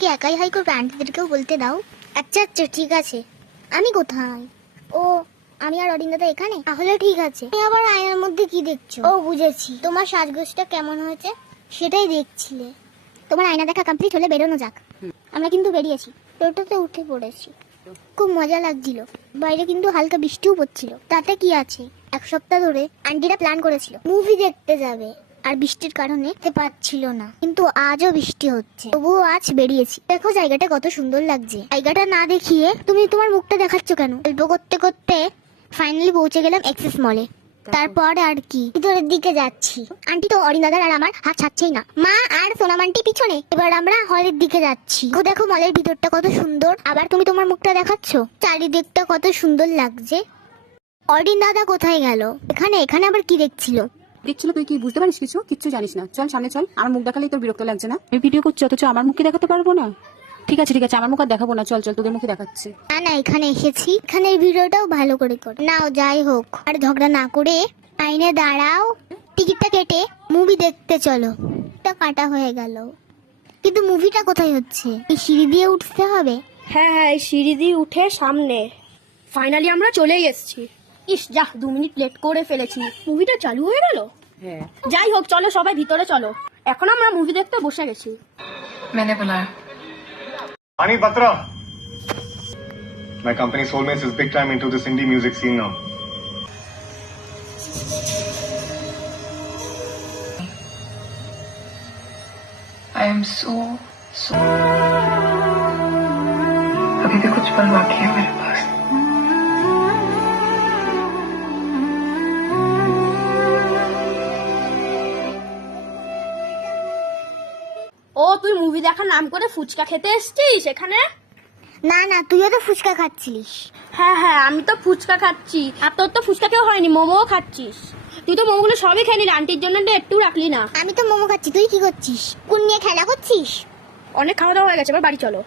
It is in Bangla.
কি একাই হাই করবে? আন্টিদেরকেও বলতে দাও। আচ্ছা আচ্ছা ঠিক আছে। আমি কোথায়? ও, আমি আর অরিন দাদা এখানে? তাহলে ঠিক আছে। তুমি আবার আয়নার মধ্যে কি দেখছো? ও বুঝেছি, তোমার সাজগোজটা কেমন হয়েছে সেটাই দেখছিলে। তোমার আয়না দেখা কমপ্লিট হলে বেরোনো যাক। আমরা কিন্তু বেরিয়েছি, টোটোতে উঠে পড়েছি। খুব মজা লাগছিল। বাইরে কিন্তু হালকা বৃষ্টিও পড়ছিল। তাতে কি আছে, এক সপ্তাহ ধরে আন্টিরা প্ল্যান করেছিল মুভি দেখতে যাবে, আর বৃষ্টির কারণে যেতে পারছিল না। কিন্তু আজও বৃষ্টি হচ্ছে, তবুও আজ বেরিয়েছি। দেখো জায়গাটা কত সুন্দর লাগছে। জায়গাটা না দেখিয়ে তুমি তোমার মুখটা দেখাচ্ছ কেন? গল্প করতে করতে ফাইনালি পৌঁছে গেলাম এক্সেস মলে। তারপর আর কি ভিতরের দিকে যাচ্ছি। আন্টি তো অরিন দাদার আর আমার হাত ছাড়ছেই না। মা আর সোনাম আন্টি পিছনে। এবার আমরা হলের দিকে যাচ্ছি। দেখো মলের ভিতরটা কত সুন্দর। আবার তুমি তোমার মুখটা দেখাচ্ছ। চারিদিকটা কত সুন্দর লাগছে। অরিন দাদা কোথায় গেল? এখানে এখানে আবার কি দেখছিল? দেখছিল তুই কি বুঝতে পারিস? কিচ্ছু জানিস না। চল সামনে চল। আমার মুখ দেখালেই তোর বিরক্ত লাগছে না? আমি ভিডিও করছি অথচ আমার মুখকে দেখাতে পারবো না? ঠিক আছে আমার মুখ আর দেখাবো না। চল তোদের মুখে দেখাচ্ছি। না না, এখানে এসেছি, এখানের ভিডিওটাও ভালো করে কর নাও। যাই হোক, আর ঝগড়া না করে আইনে দাঁড়াও, টিকিটটা কেটে মুভি দেখতে চলো। টা কাটা হয়ে গেল, কিন্তু মুভিটা কোথায় হচ্ছে? এই সিঁড়ি দিয়ে উঠতে হবে? হ্যাঁ হ্যাঁ, এই সিঁড়ি দিয়ে উঠে সামনে। ফাইনালি আমরা চলেই এসেছি। ইস যা, 2 মিনিট লেট করে ফেলেছি। মুভিটা চালু হয়ে গেল। হ্যাঁ, যাই হোক, চলো সবাই ভিতরে চলো। এখন আমরা মুভি দেখতে বসে গেছি। मैंने बुलाया। Ani Batra, my company Soulmates is big time into this indie music scene now. I am so अभी भी कुछ पल बाकी है मेरे पास। ও, তুই মুভি দেখার নাম করে ফুচকা খেতে এসেছিস এখানে? না না, তুইও তো ফুচকা খাচ্ছিলিস। হ্যাঁ হ্যাঁ, আমি তো ফুচকা খাচ্ছি। আর তোর তো ফুচকা কেউ হয়নি, মোমোও খাচ্ছিস। তুই তো মোমোগুলো সবই খেয়ে নিলি, আন্টির জন্য একটু রাখলি না। আমি তো মোমো খাচ্ছি, তুই কি করছিস? কোন নিয়ে খেলা করছিস? অনেক খাওয়া দাওয়া হয়ে গেছে, এবার বাড়ি চলো।